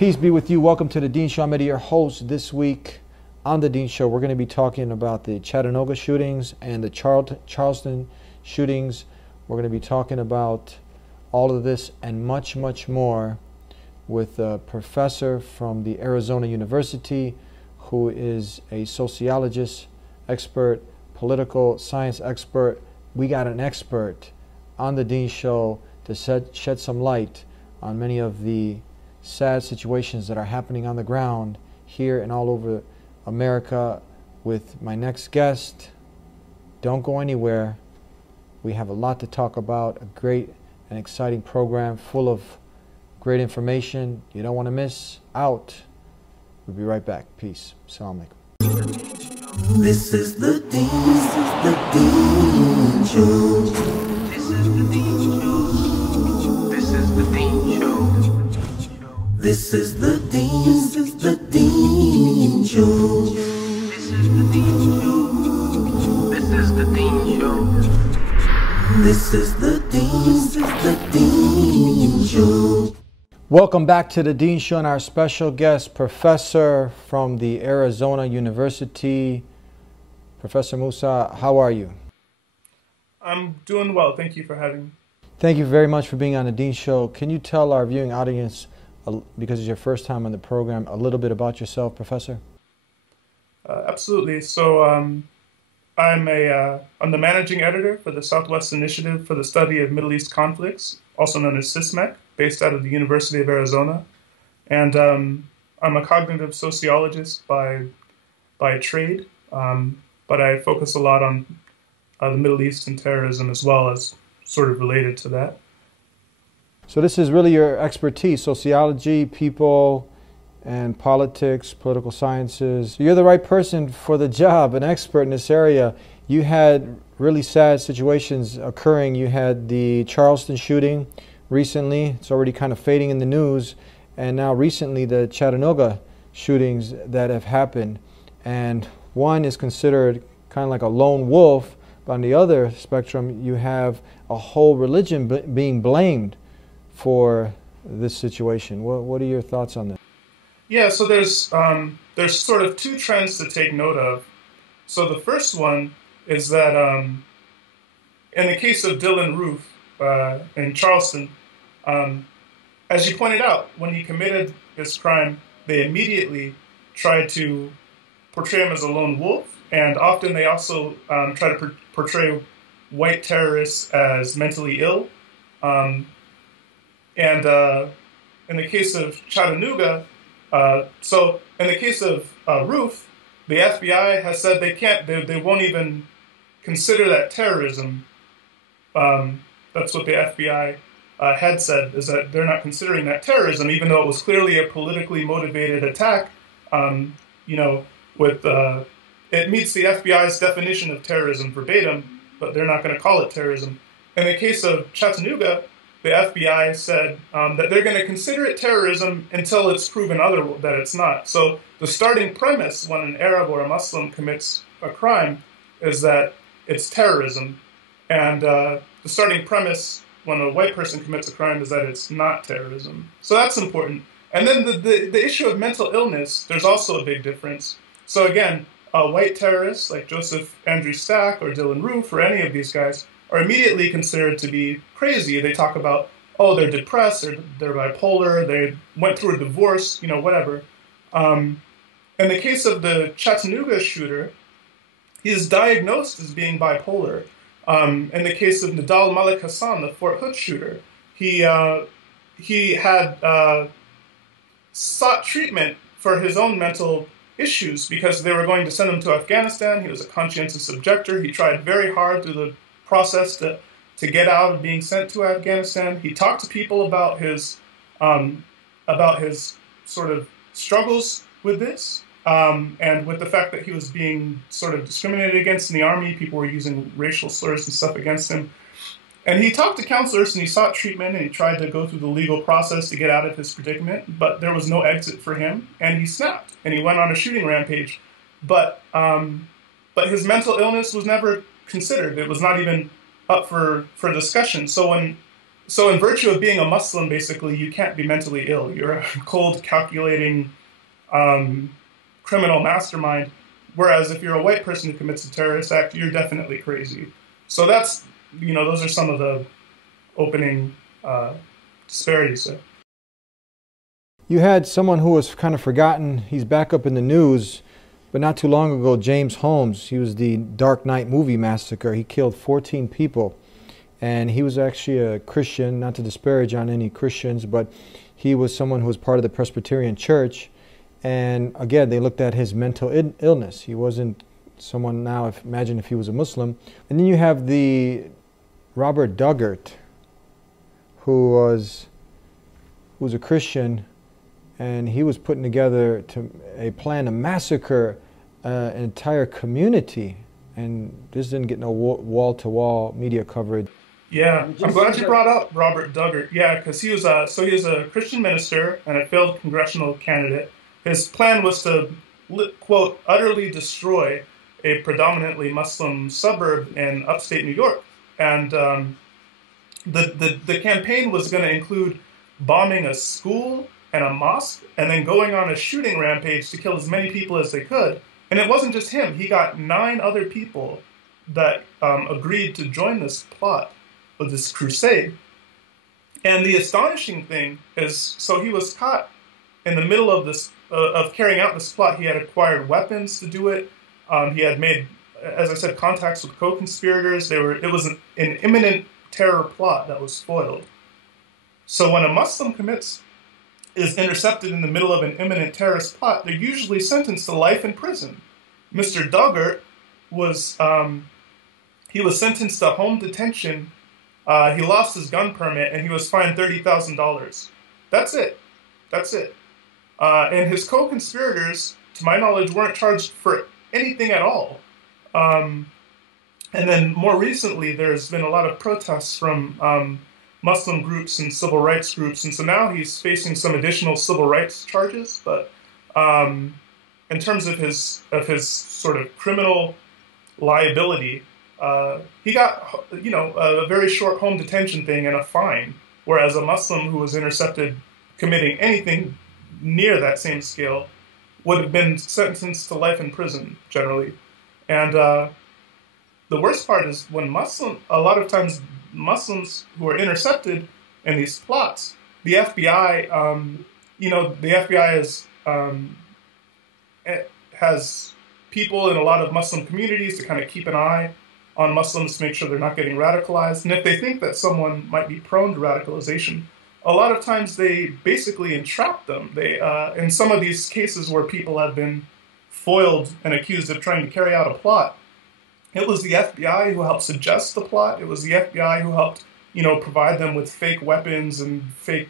Peace be with you. Welcome to the Dean Show. I'm Eddie, your host. This week on the Dean Show, we're going to be talking about the Chattanooga shootings and the Charleston shootings. We're going to be talking about all of this and much, much more with a professor from the Arizona University who is a sociologist, expert, political science expert. We got an expert on the Dean Show to shed some light on many of the sad situations that are happening on the ground here and all over America with my next guest. Don't go anywhere. We have a lot to talk about, a great and exciting program full of great information you don't want to miss out. We'll be right back. Peace. Assalamu alaikum. This is the Dean Show. This is the Dean Show. This is the Dean Show. This is the Dean Show. This is the Dean Show. This is the Dean Show. This is the Dean Show. Welcome back to the Dean Show and our special guest, professor from the Arizona University. Professor Musa, how are you? I'm doing well. Thank you for having me. Thank you very much for being on the Dean Show. Can you tell our viewing audience, because it's your first time on the program, a little bit about yourself, Professor? Absolutely. So I'm the managing editor for the Southwest Initiative for the Study of Middle East Conflicts, also known as SISMEC, based out of the University of Arizona. And I'm a cognitive sociologist by trade, but I focus a lot on the Middle East and terrorism as well as sort of related to that. So this is really your expertise, sociology, people, and politics, political sciences. You're the right person for the job, an expert in this area. You had really sad situations occurring. You had the Charleston shooting recently. It's already kind of fading in the news. And now recently the Chattanooga shootings that have happened. And one is considered kind of like a lone wolf. But on the other spectrum, you have a whole religion being blamed for this situation. What are your thoughts on that? Yeah, so there's sort of two trends to take note of. So the first one is that in the case of Dylann Roof in Charleston, as you pointed out, when he committed this crime, they immediately tried to portray him as a lone wolf, and often they also try to portray white terrorists as mentally ill. And in the case of Chattanooga, so in the case of Roof, the FBI has said they won't even consider that terrorism. That's what the FBI had said, is that they're not considering that terrorism, even though it was clearly a politically motivated attack. It meets the FBI's definition of terrorism verbatim, but they're not going to call it terrorism. In the case of Chattanooga, the FBI said that they're going to consider it terrorism until it's proven that it's not. So the starting premise when an Arab or a Muslim commits a crime is that it's terrorism. And the starting premise when a white person commits a crime is that it's not terrorism. So that's important. And then the issue of mental illness, there's also a big difference. So again, white terrorists like Joseph Andrew Stack or Dylann Roof or any of these guys are immediately considered to be crazy. They talk about, oh, they're depressed, they're bipolar, they went through a divorce, whatever. In the case of the Chattanooga shooter, he's diagnosed as being bipolar. In the case of Nidal Malik Hassan, the Fort Hood shooter, he had sought treatment for his own mental issues because they were going to send him to Afghanistan. He was a conscientious objector. He tried very hard through the process to get out of being sent to Afghanistan. He talked to people about his sort of struggles with this, and with the fact that he was being sort of discriminated against in the army. People were using racial slurs and stuff against him. And he talked to counselors and he sought treatment and he tried to go through the legal process to get out of his predicament, but there was no exit for him, and he snapped and he went on a shooting rampage. But his mental illness was never considered. It was not even up for discussion. So so in virtue of being a Muslim, basically, you can't be mentally ill. You're a cold, calculating criminal mastermind. Whereas if you're a white person who commits a terrorist act, you're definitely crazy. So that's, those are some of the opening disparities there. You had someone who was kind of forgotten. He's back up in the news, but not too long ago, James Holmes. He was the Dark Knight movie massacre. He killed 14 people, and he was actually a Christian, not to disparage on any Christians, but he was someone who was part of the Presbyterian Church. And again, they looked at his mental illness. He wasn't someone now, imagine if he was a Muslim. And then you have the Robert Dugard, who was a Christian, and he was putting together a plan to massacre an entire community. And this didn't get no wall-to-wall media coverage. Yeah, I'm glad you brought up Robert Dugard. Yeah, because he was a Christian minister and a failed congressional candidate. His plan was to, quote, utterly destroy a predominantly Muslim suburb in upstate New York. And the campaign was going to include bombing a school and a mosque and then going on a shooting rampage to kill as many people as they could. And it wasn't just him. He got 9 other people that agreed to join this plot, of this crusade. And the astonishing thing is, so he was caught in the middle of this, of carrying out this plot. He had acquired weapons to do it. He had made, as I said, contacts with co-conspirators. It was an imminent terror plot that was foiled. So when a Muslim is intercepted in the middle of an imminent terrorist plot, they're usually sentenced to life in prison. Mr. Dugard was sentenced to home detention. He lost his gun permit, and he was fined $30,000. That's it. And his co-conspirators, to my knowledge, weren't charged for anything at all. And then more recently, there's been a lot of protests from Muslim groups and civil rights groups, and so now he's facing some additional civil rights charges. But in terms of his sort of criminal liability, he got a very short home detention thing and a fine, whereas a Muslim who was intercepted committing anything near that same scale would have been sentenced to life in prison generally. And the worst part is when a lot of times Muslims who are intercepted in these plots, the FBI, the FBI has people in a lot of Muslim communities to kind of keep an eye on Muslims to make sure they're not getting radicalized. And if they think that someone might be prone to radicalization, a lot of times they basically entrap them. They, in some of these cases where people have been foiled and accused of trying to carry out a plot, it was the FBI who helped suggest the plot. It was the FBI who helped, provide them with fake weapons and fake,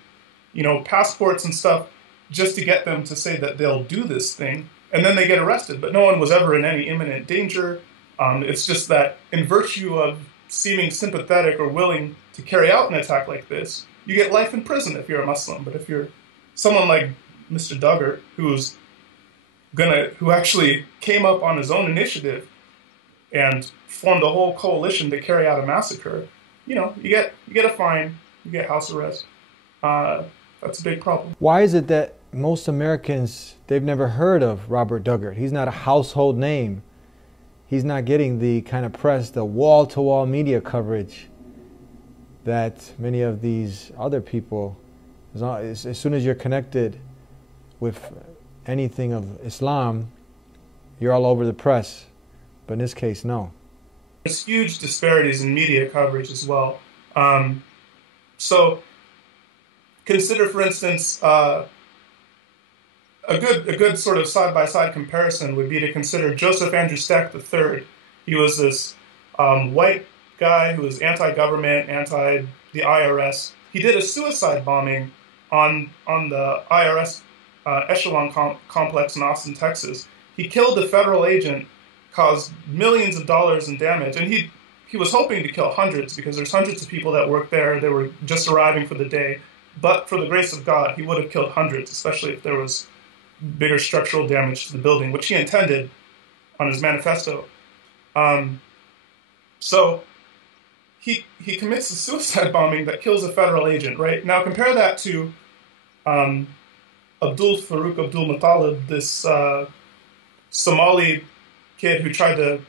passports and stuff just to get them to say that they'll do this thing. And then they get arrested. But no one was ever in any imminent danger. It's just that in virtue of seeming sympathetic or willing to carry out an attack like this, you get life in prison if you're a Muslim. But if you're someone like Mr. Dugard, who actually came up on his own initiative and formed a whole coalition to carry out a massacre, you get a fine, you get house arrest. That's a big problem. Why is it that most Americans, they've never heard of Robert Dugard? He's not a household name. He's not getting the kind of press, the wall-to-wall media coverage that many of these other people, as soon as you're connected with anything of Islam, you're all over the press. But in this case, no. There's huge disparities in media coverage as well. So consider, for instance, a good sort of side-by-side comparison would be to consider Joseph Andrew Stack III. He was this white guy who was anti-government, anti the IRS. He did a suicide bombing on the IRS Echelon complex in Austin, Texas. He killed a federal agent, caused millions of dollars in damage, and he was hoping to kill hundreds because there's hundreds of people that work there. They were just arriving for the day. But for the grace of God, he would have killed hundreds, especially if there was bigger structural damage to the building, which he intended on his manifesto. So he commits a suicide bombing that kills a federal agent, right? Now compare that to Abdul Farouk Abdul Muttalib, this Somali kid who tried to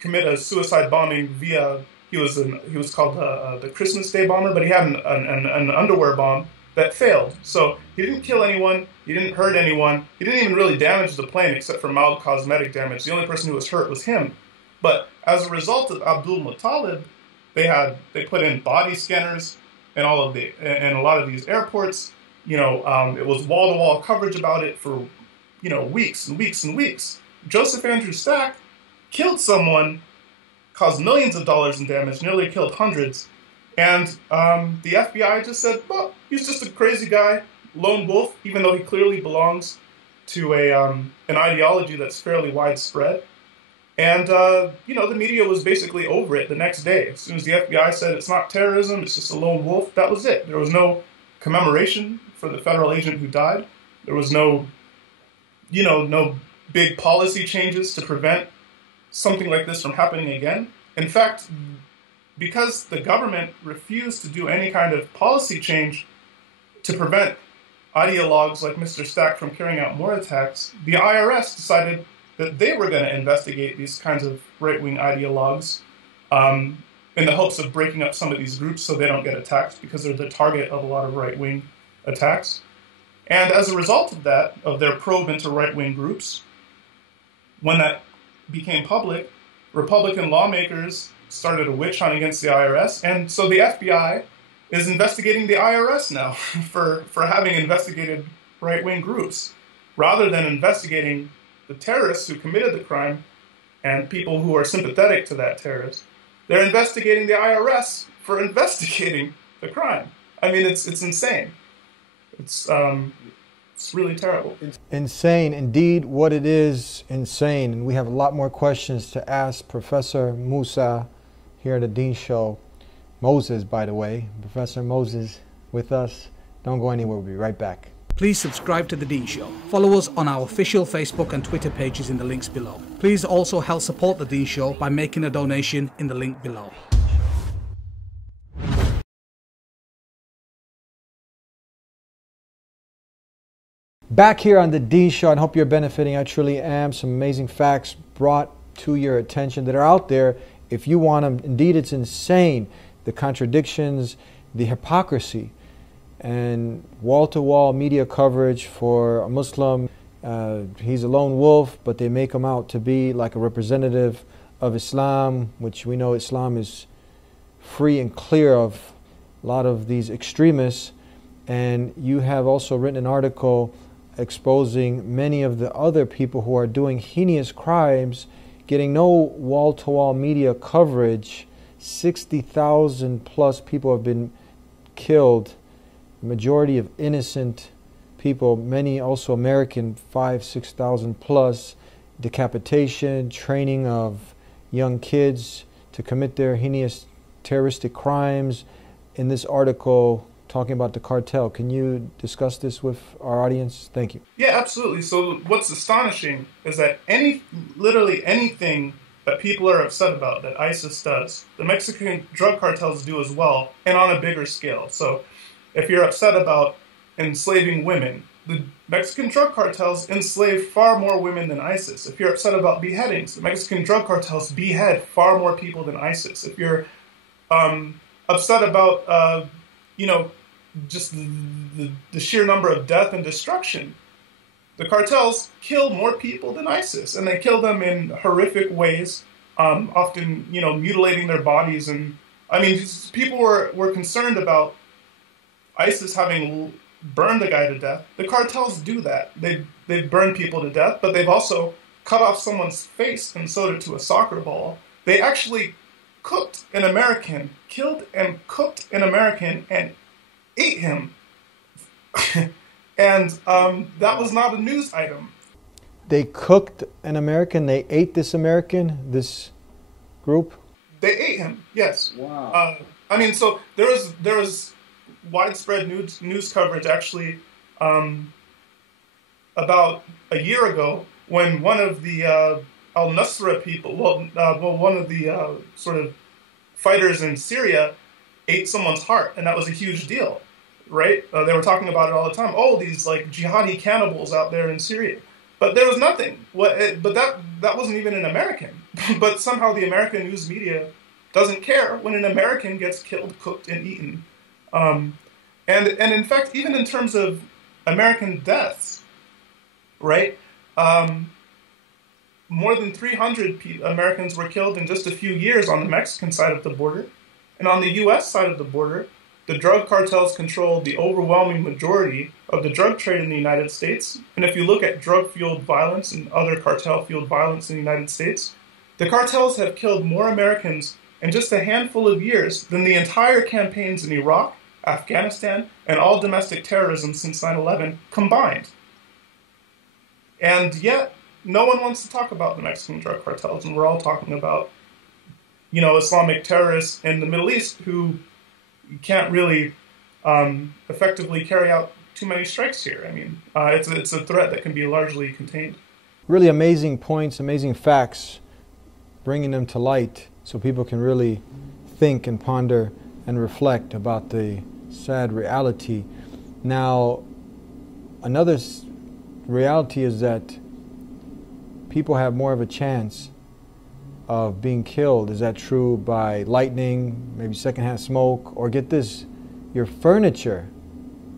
commit a suicide bombing via he was called the Christmas Day bomber, but he had an underwear bomb that failed. So he didn't kill anyone, he didn't hurt anyone, he didn't even really damage the plane except for mild cosmetic damage. The only person who was hurt was him. But as a result of Abdul Muttalib, they put in body scanners in a lot of these airports. It was wall-to-wall coverage about it for weeks and weeks and weeks. Joseph Andrew Stack killed someone, caused millions of dollars in damage, nearly killed hundreds, and the FBI just said, well, he's just a crazy guy, lone wolf, even though he clearly belongs to an ideology that's fairly widespread. And, the media was basically over it the next day. As soon as the FBI said it's not terrorism, it's just a lone wolf, that was it. There was no commemoration for the federal agent who died. There was no big policy changes to prevent something like this from happening again. In fact, because the government refused to do any kind of policy change to prevent ideologues like Mr. Stack from carrying out more attacks, the IRS decided that they were going to investigate these kinds of right-wing ideologues in the hopes of breaking up some of these groups so they don't get attacked, because they're the target of a lot of right-wing attacks. And as a result of that, of their probe into right-wing groups, when that became public, Republican lawmakers started a witch hunt against the IRS, and so the FBI is investigating the IRS now for having investigated right-wing groups, rather than investigating the terrorists who committed the crime and people who are sympathetic to that terrorist. They're investigating the IRS for investigating the crime. I mean, it's insane. It's really terrible. Insane, indeed. What it is, insane. And we have a lot more questions to ask Professor Musa here at the Dean Show. Moses, by the way, Professor Moses with us. Don't go anywhere. We'll be right back. Please subscribe to The Dean Show. Follow us on our official Facebook and Twitter pages in the links below. Please also help support The Dean Show by making a donation in the link below. Back here on The Dean Show, I hope you're benefiting. I truly am. Some amazing facts brought to your attention that are out there if you want them. Indeed, it's insane. The contradictions, the hypocrisy, and wall-to-wall media coverage for a Muslim. He's a lone wolf, but they make him out to be like a representative of Islam, which we know Islam is free and clear of a lot of these extremists. And you have also written an article exposing many of the other people who are doing heinous crimes, getting no wall-to-wall media coverage. 60,000 plus people have been killed, majority of innocent people, many also American, 5,000-6,000 plus, decapitation, training of young kids to commit their heinous terroristic crimes. In this article, talking about the cartel. Can you discuss this with our audience? Thank you. Yeah, absolutely. So what's astonishing is that literally anything that people are upset about that ISIS does, the Mexican drug cartels do as well, and on a bigger scale. So if you're upset about enslaving women, the Mexican drug cartels enslave far more women than ISIS. If you're upset about beheadings, the Mexican drug cartels behead far more people than ISIS. If you're upset about, just the sheer number of death and destruction, the cartels kill more people than ISIS, and they kill them in horrific ways, often, mutilating their bodies. And I mean, people were concerned about ISIS having burned a guy to death. The cartels do that. They've burned people to death, but they've also cut off someone's face and sewed it to a soccer ball. They actually killed an American and ate him. And that was not a news item. They cooked an American, they ate this American, this group? They ate him, yes. Wow. So there was widespread news coverage actually about a year ago when one of the Al-Nusra people, one of the sort of fighters in Syria ate someone's heart, and that was a huge deal, right? They were talking about it all the time. Oh, these like jihadi cannibals out there in Syria. But there was nothing. But that wasn't even an American. But somehow the American news media doesn't care when an American gets killed, cooked, and eaten. And in fact, even in terms of American deaths, right? More than 300 Americans were killed in just a few years on the Mexican side of the border. And on the U.S. side of the border, the drug cartels control the overwhelming majority of the drug trade in the United States. And if you look at drug-fueled violence and other cartel-fueled violence in the United States, the cartels have killed more Americans in just a handful of years than the entire campaigns in Iraq, Afghanistan, and all domestic terrorism since 9/11 combined. And yet, no one wants to talk about the Mexican drug cartels, and we're all talking about, Islamic terrorists in the Middle East who can't really effectively carry out too many strikes here. I mean, it's a threat that can be largely contained. Really amazing points, amazing facts, bringing them to light so people can really think and ponder and reflect about the sad reality. Now, another reality is that people have more of a chance of being killed. Is that true? By lightning, maybe secondhand smoke, or get this, your furniture,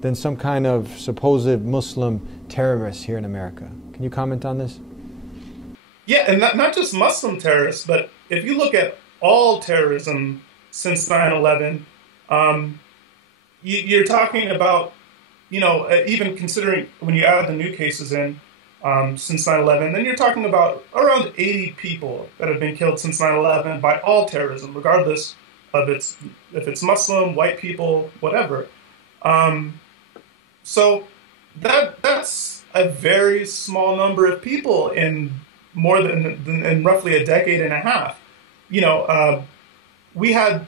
than some kind of supposed Muslim terrorist here in America. Can you comment on this? Yeah, and not just Muslim terrorists, but if you look at all terrorism since 9/11, you're talking about, even considering when you add the new cases in, since 9/11, then you're talking about around 80 people that have been killed since 9/11 by all terrorism, regardless of if it's Muslim, white people, whatever. So that's a very small number of people in more than roughly a decade and a half. We had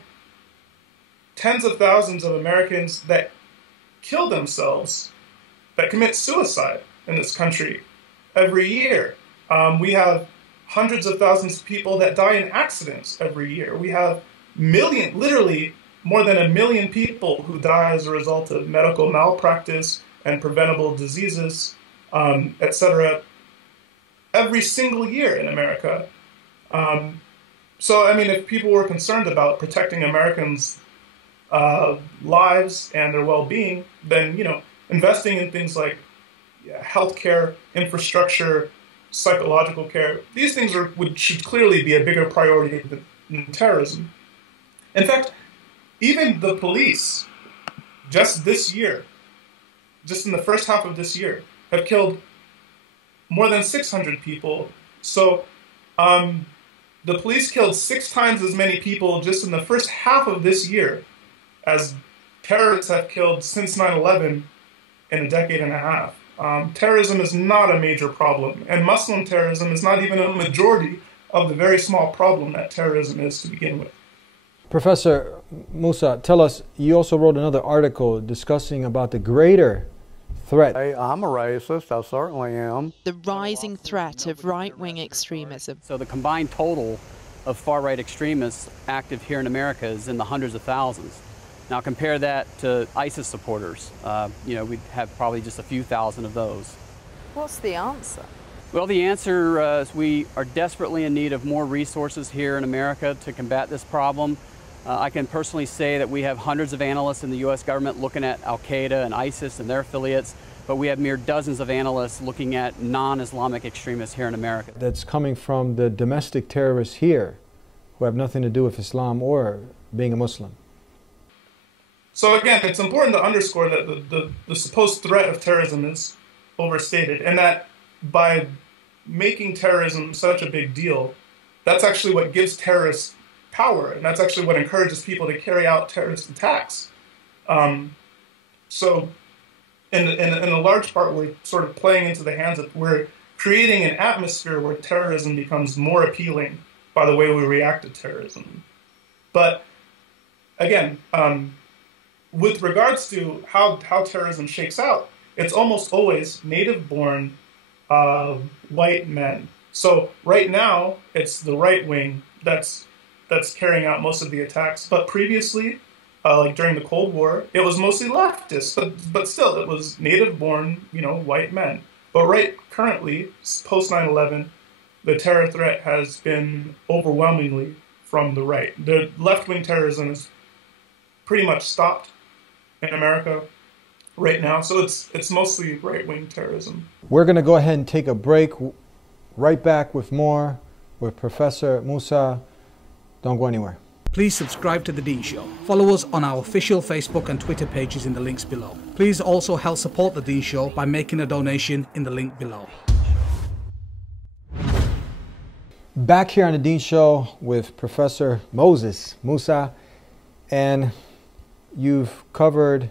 tens of thousands of Americans that kill themselves, that commit suicide in this country every year. We have hundreds of thousands of people that die in accidents every year. We have literally more than 1 million people who die as a result of medical malpractice and preventable diseases, etc., every single year in America. So, I mean, if people were concerned about protecting Americans' lives and their well-being, then, investing in things like healthcare, infrastructure, psychological care, these things should clearly be a bigger priority than terrorism. In fact, even the police, just this year, just in the first half of this year, have killed more than 600 people. So the police killed 6 times as many people just in the first half of this year as terrorists have killed since 9/11 in a decade and a half. Terrorism is not a major problem, and Muslim terrorism is not even a majority of the very small problem that terrorism is to begin with. Professor Musa, tell us, you also wrote another article discussing about the greater threat. I'm a racist, I certainly am. The rising threat of right-wing extremism. So the combined total of far-right extremists active here in America is in the hundreds of thousands. Now compare that to ISIS supporters. We'd have probably just a few thousand of those. What's the answer? Well, the answer is we are desperately in need of more resources here in America to combat this problem. I can personally say that we have hundreds of analysts in the U.S. government looking at Al-Qaeda and ISIS and their affiliates, but we have mere dozens of analysts looking at non-Islamic extremists here in America. That's coming from the domestic terrorists here who have nothing to do with Islam or being a Muslim. So again, it's important to underscore that the supposed threat of terrorism is overstated, and that by making terrorism such a big deal, that's actually what gives terrorists power, and that's actually what encourages people to carry out terrorist attacks. So in a large part, we're sort of playing into the hands of, we're creating an atmosphere where terrorism becomes more appealing by the way we react to terrorism. But again, with regards to how terrorism shakes out, it's almost always native-born white men. So right now, it's the right wing that's that's carrying out most of the attacks. But previously, like during the Cold War, it was mostly leftists, but still, it was native-born, white men. But right currently, post 9/11, the terror threat has been overwhelmingly from the right. The left-wing terrorism is pretty much stopped in America right now, so it's mostly right-wing terrorism. We're going to go ahead and take a break. Right back with more with Professor Musa. Don't go anywhere. Please subscribe to The Dean Show. Follow us on our official Facebook and Twitter pages in the links below. Please also help support The Dean Show by making a donation in the link below. Back here on The Dean Show with Professor Moses Musa, and you've covered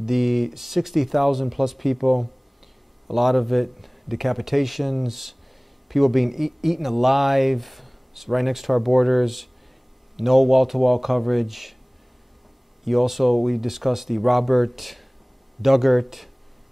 the 60,000 plus people, a lot of it decapitations, people being eaten alive. It's right next to our borders. No wall-to-wall coverage. We discussed the Robert Duggart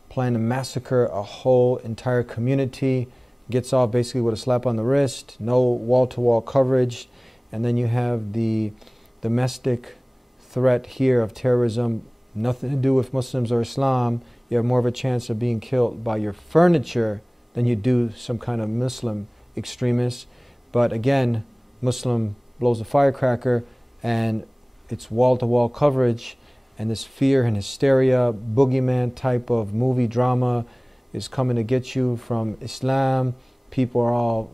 plan to massacre a whole entire community. Gets off basically with a slap on the wrist. No wall-to-wall coverage. And then you have the domestic threat here of terrorism. Nothing to do with Muslims or Islam. You have more of a chance of being killed by your furniture than you do some kind of Muslim extremist. But again, Muslim blows a firecracker and it's wall-to-wall coverage, and this fear and hysteria, boogeyman type of movie drama is coming to get you from Islam. People are all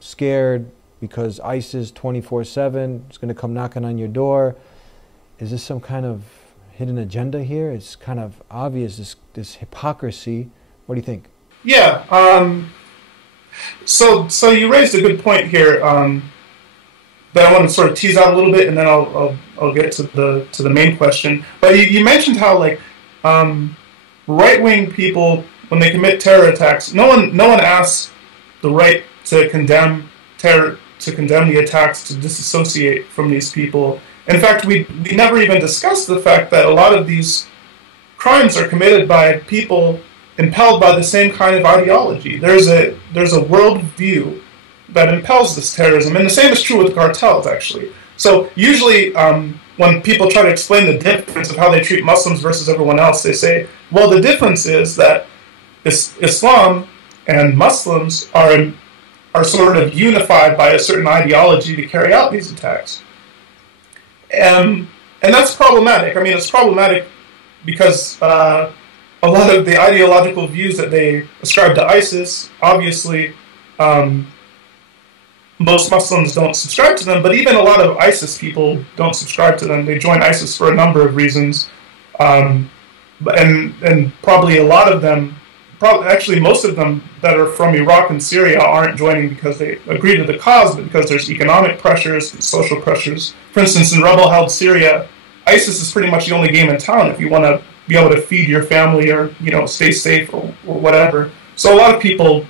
scared because ISIS 24/7 is going to come knocking on your door. Is this some kind of hidden agenda here? It's kind of obvious, this hypocrisy. What do you think? Yeah. So you raised a good point here that I want to sort of tease out a little bit, and then I'll get to the main question. But you mentioned how right-wing people, when they commit terror attacks, no one asks the right to condemn terror, to condemn the attacks, to disassociate from these people. In fact, we never even discussed the fact that a lot of these crimes are committed by people impelled by the same kind of ideology. There's a worldview that impels this terrorism, and the same is true with cartels, actually. So usually when people try to explain the difference of how they treat Muslims versus everyone else, they say, well, the difference is that Islam and Muslims are sort of unified by a certain ideology to carry out these attacks. And that's problematic. I mean, it's problematic because a lot of the ideological views that they ascribe to ISIS, obviously, most Muslims don't subscribe to them, but even a lot of ISIS people don't subscribe to them. They join ISIS for a number of reasons. And probably a lot of them, actually most of them that are from Iraq and Syria aren't joining because they agree to the cause, but because there's economic pressures, social pressures. For instance, in rebel-held Syria, ISIS is pretty much the only game in town if you want to be able to feed your family or, stay safe or whatever. So a lot of people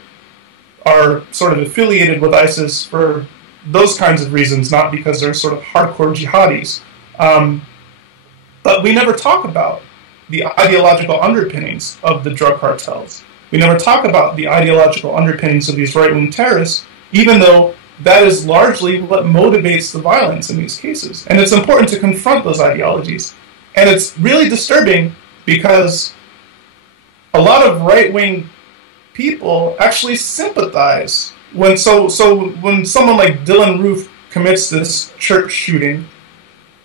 are sort of affiliated with ISIS for those kinds of reasons, not because they're sort of hardcore jihadis. But we never talk about the ideological underpinnings of the drug cartels. We never talk about the ideological underpinnings of these right-wing terrorists, even though that is largely what motivates the violence in these cases. And it's important to confront those ideologies. And it's really disturbing because a lot of right-wing people actually sympathize when someone like Dylan Roof commits this church shooting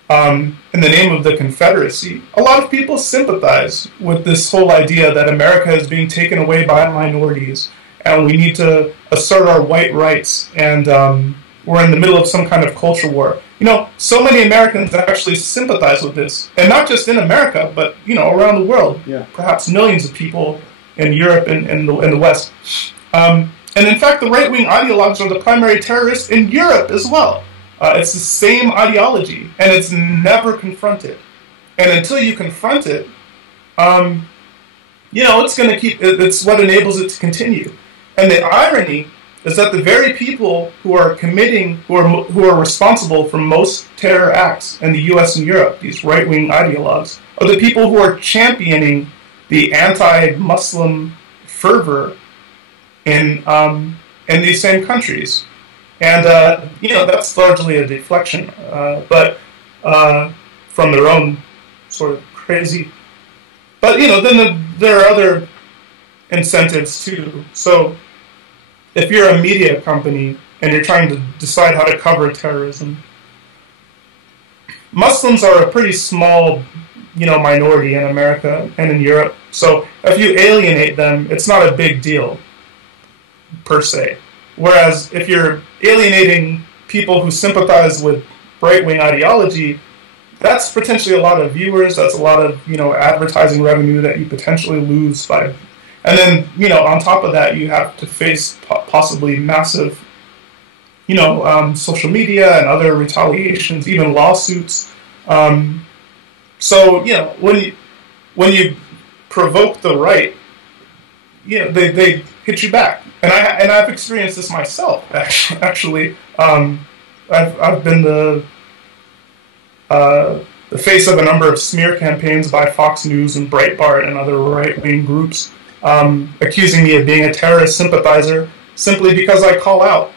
in the name of the Confederacy. A lot of people sympathize with this whole idea that America is being taken away by minorities and we need to assert our white rights, and we're in the middle of some kind of culture war. So many Americans actually sympathize with this, and not just in America, but around the world. Yeah. Perhaps millions of people in Europe and in the West. And in fact, the right-wing ideologues are the primary terrorists in Europe as well. It's the same ideology, and it's never confronted. And until you confront it, it's going to it's what enables it to continue. And the irony is that the very people who are responsible for most terror acts in the U.S. and Europe, these right-wing ideologues, are the people who are championing the anti-Muslim fervor in these same countries. And, that's largely a deflection, but from their own sort of crazy. But, then there are other incentives too. So if you're a media company and you're trying to decide how to cover terrorism, Muslims are a pretty small, minority in America and in Europe. So if you alienate them, it's not a big deal, per se. Whereas if you're alienating people who sympathize with right-wing ideology, that's potentially a lot of viewers, that's a lot of, advertising revenue that you potentially lose by. And then, on top of that, you have to face possibly massive, social media and other retaliations, even lawsuits. So, when you provoke the right, they hit you back. And I've experienced this myself, actually. I've been the face of a number of smear campaigns by Fox News and Breitbart and other right-wing groups, accusing me of being a terrorist sympathizer simply because I call out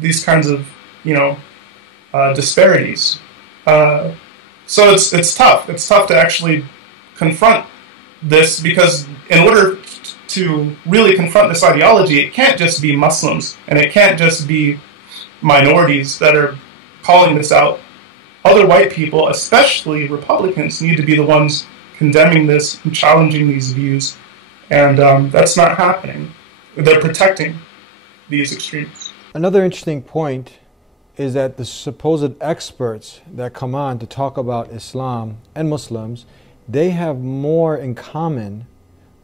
these kinds of, disparities. So it's tough. It's tough to actually confront this, because in order to really confront this ideology, it can't just be Muslims and it can't just be minorities that are calling this out. Other white people, especially Republicans, need to be the ones condemning this and challenging these views. And that's not happening. They're protecting these extremes. Another interesting point is that the supposed experts that come on to talk about Islam and Muslims, they have more in common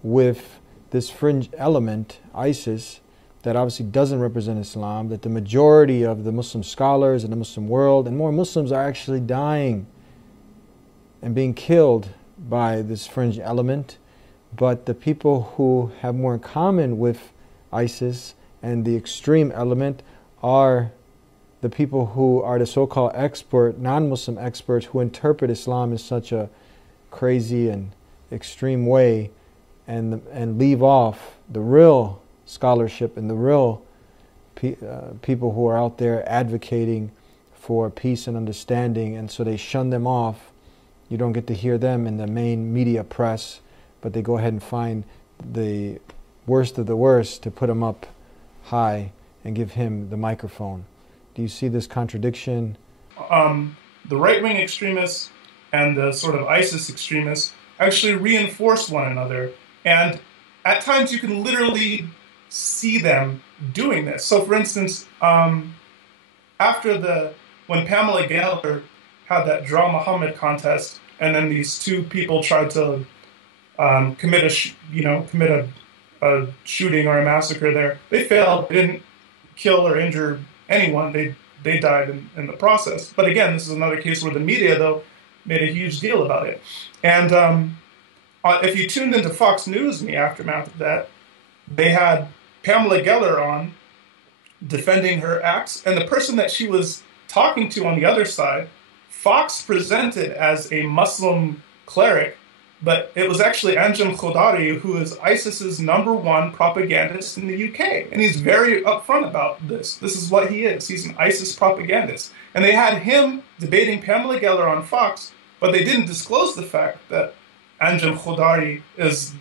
with this fringe element, ISIS, that obviously doesn't represent Islam, that the majority of the Muslim scholars in the Muslim world and more Muslims are actually dying and being killed by this fringe element. But the people who have more in common with ISIS and the extreme element are the people who are the so-called expert, non-Muslim experts who interpret Islam in such a crazy and extreme way and leave off the real scholarship and the real people who are out there advocating for peace and understanding, and so they shun them off. You don't get to hear them in the main media press, but they go ahead and find the worst of the worst to put him up high and give him the microphone. Do you see this contradiction? The right-wing extremists and the sort of ISIS extremists actually reinforce one another, and at times you can literally see them doing this. So, for instance, when Pamela Geller had that Draw Muhammad contest, and then these two people tried to commit a shooting or a massacre there, they failed. They didn't kill or injure anyone. They died in the process. But again, this is another case where the media, though, made a huge deal about it. And if you tuned into Fox News in the aftermath of that, they had Pamela Geller on defending her acts, and the person that she was talking to on the other side, Fox presented as a Muslim cleric, but it was actually Anjem Khoudary, who is ISIS's #1 propagandist in the UK. And he's very upfront about this. This is what he is. He's an ISIS propagandist. And they had him debating Pamela Geller on Fox, but they didn't disclose the fact that Anjem Khoudary is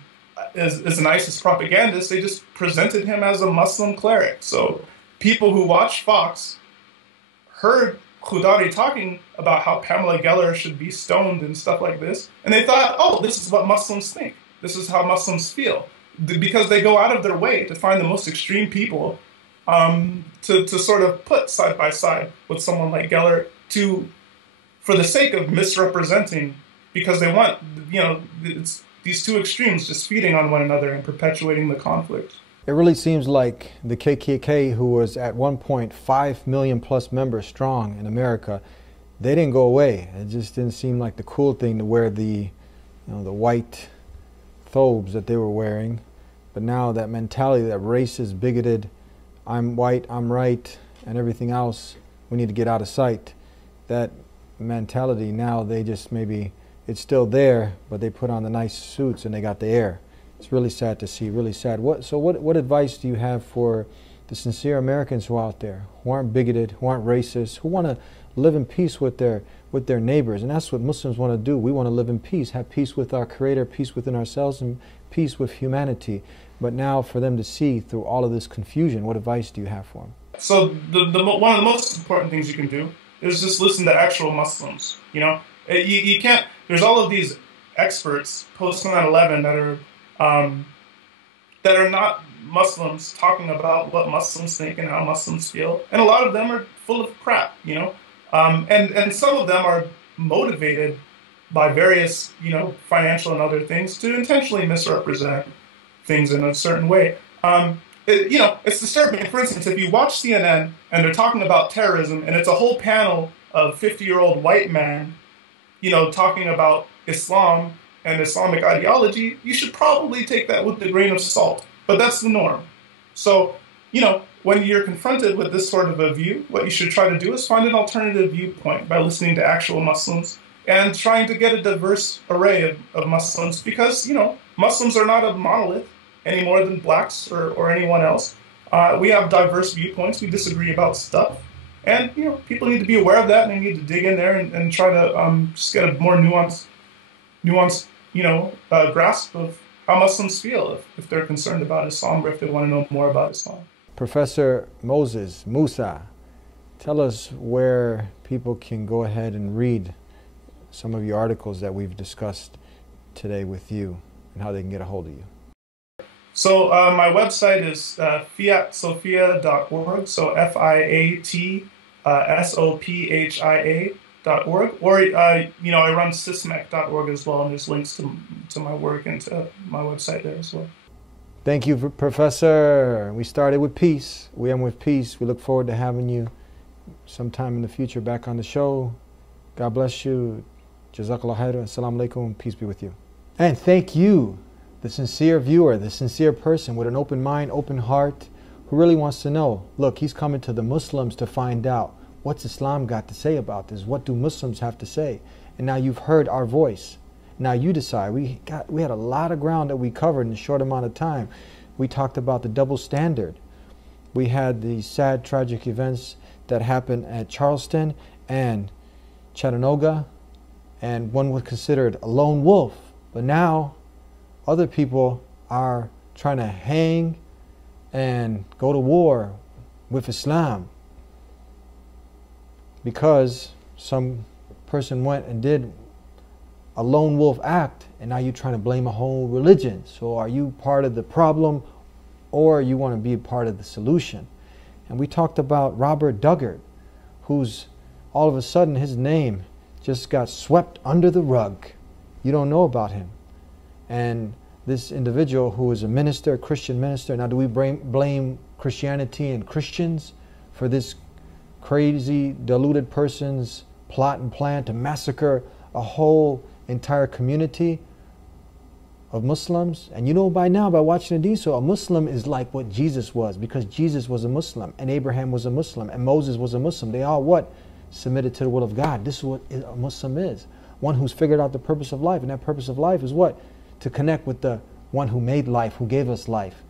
an ISIS propagandist. They just presented him as a Muslim cleric. So people who watched Fox heard Khoudary talking about how Pamela Geller should be stoned and stuff like this, and they thought, oh, this is what Muslims think. This is how Muslims feel. Because they go out of their way to find the most extreme people to sort of put side by side with someone like Geller for the sake of misrepresenting, because they want, it's these two extremes just feeding on one another and perpetuating the conflict. It really seems like the KKK, who was at one point 5 million plus members strong in America, they didn't go away. It just didn't seem like the cool thing to wear the white thobes that they were wearing. But now that mentality, that racist, bigoted, I'm white, I'm right, and everything else, we need to get out of sight. That mentality now, they just maybe, it's still there, but they put on the nice suits and they got the air. It's really sad to see, really sad. What advice do you have for the sincere Americans who are out there, who aren't bigoted, who aren't racist, who want to live in peace with their neighbors. And that's what Muslims want to do. We want to live in peace, have peace with our Creator, peace within ourselves, and peace with humanity. But now for them to see through all of this confusion, what advice do you have for them? So one of the most important things you can do is just listen to actual Muslims. You know, you can't. There's all of these experts post 9/11 that are not Muslims talking about what Muslims think and how Muslims feel, and a lot of them are full of crap. You know, and some of them are motivated by various financial and other things to intentionally misrepresent things in a certain way. It's disturbing. For instance, if you watch CNN and they're talking about terrorism and it's a whole panel of 50-year-old white men, talking about Islam and Islamic ideology, you should probably take that with a grain of salt. But that's the norm. So, when you're confronted with this sort of a view, what you should try to do is find an alternative viewpoint by listening to actual Muslims and trying to get a diverse array of Muslims, because, Muslims are not a monolith any more than blacks or anyone else. We have diverse viewpoints. We disagree about stuff. And, people need to be aware of that, and they need to dig in there and try to just get a more nuanced grasp of how Muslims feel if they're concerned about Islam or if they want to know more about Islam. Professor Musa, tell us where people can go ahead and read some of your articles that we've discussed today with you and how they can get a hold of you. So my website is fiatsophia.org, so fiatsophia.org, or I run sysmec.org as well, and there's links to my work and to my website there as well. Thank you, Professor. We started with peace. We end with peace. We look forward to having you sometime in the future back on the show. God bless you. Jazakallah khairan. Assalamu alaikum. Peace be with you. And thank you, the sincere viewer, the sincere person with an open mind, open heart, who really wants to know. Look, he's coming to the Muslims to find out what's Islam got to say about this. What do Muslims have to say? And now you've heard our voice. Now you decide. We had a lot of ground that we covered in a short amount of time. We talked about the double standard. We had the sad, tragic events that happened at Charleston and Chattanooga, and one was considered a lone wolf. But now other people are trying to hang and go to war with Islam because some person went and did a lone wolf act, and now you're trying to blame a whole religion. So are you part of the problem, or you want to be a part of the solution? And we talked about Robert Dugard, who's all of a sudden his name just got swept under the rug. You don't know about him. And this individual who is a minister, a Christian minister, now do we blame Christianity and Christians for this crazy, deluded person's plot and plan to massacre a whole entire community of Muslims? And by now, by watching the Deen, a Muslim is like what Jesus was, because Jesus was a Muslim, and Abraham was a Muslim, and Moses was a Muslim. They all what? Submitted to the will of God. This is what a Muslim is. One who's figured out the purpose of life, and that purpose of life is what? To connect with the one who made life, who gave us life.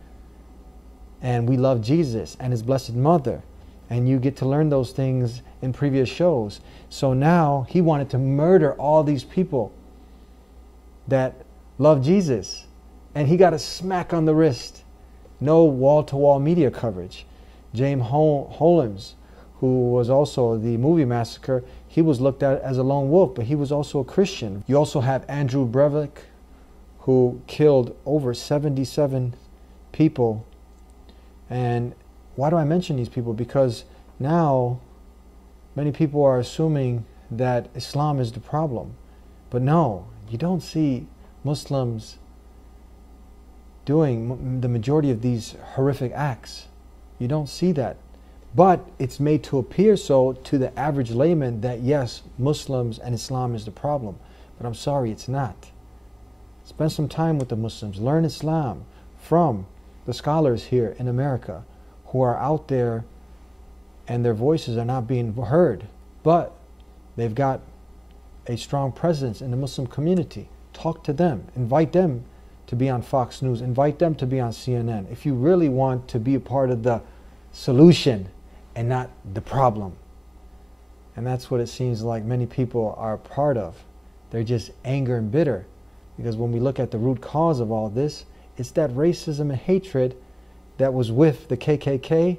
And we love Jesus and his blessed mother. And you get to learn those things in previous shows. So now he wanted to murder all these people that love Jesus. And he got a smack on the wrist. No wall-to-wall media coverage. James Holmes, who was also the movie massacre, he was looked at as a lone wolf, but he was also a Christian. You also have Andrew Breivik, who killed over 77 people. And why do I mention these people? Because now many people are assuming that Islam is the problem. But no, you don't see Muslims doing the majority of these horrific acts. You don't see that. But it's made to appear so to the average layman that yes, Muslims and Islam is the problem. But I'm sorry, it's not. Spend some time with the Muslims. Learn Islam from the scholars here in America who are out there and their voices are not being heard. But they've got a strong presence in the Muslim community. Talk to them. Invite them to be on Fox News. Invite them to be on CNN. If you really want to be a part of the solution and not the problem. And that's what it seems like many people are a part of. They're just anger and bitter. Because when we look at the root cause of all this, it's that racism and hatred that was with the KKK,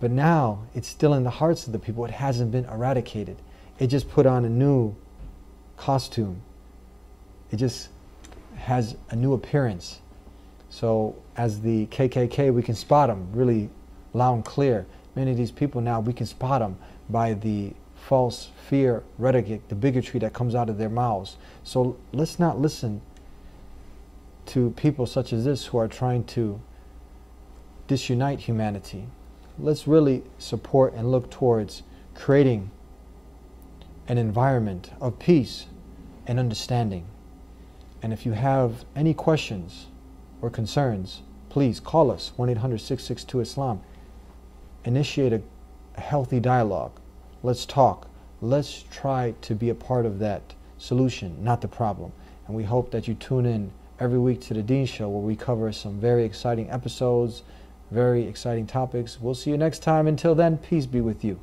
but now it's still in the hearts of the people. It hasn't been eradicated. It just put on a new costume. It just has a new appearance. So as the KKK, we can spot them really loud and clear. Many of these people now, we can spot them by the false fear, rhetoric, the bigotry that comes out of their mouths. So let's not listen to people such as this who are trying to disunite humanity. Let's really support and look towards creating an environment of peace and understanding. And if you have any questions or concerns, please call us, 1-800-662-ISLAM. Initiate a healthy dialogue. Let's talk. Let's try to be a part of that solution, not the problem. And we hope that you tune in every week to the Dean Show, where we cover some very exciting episodes, very exciting topics. We'll see you next time. Until then, peace be with you.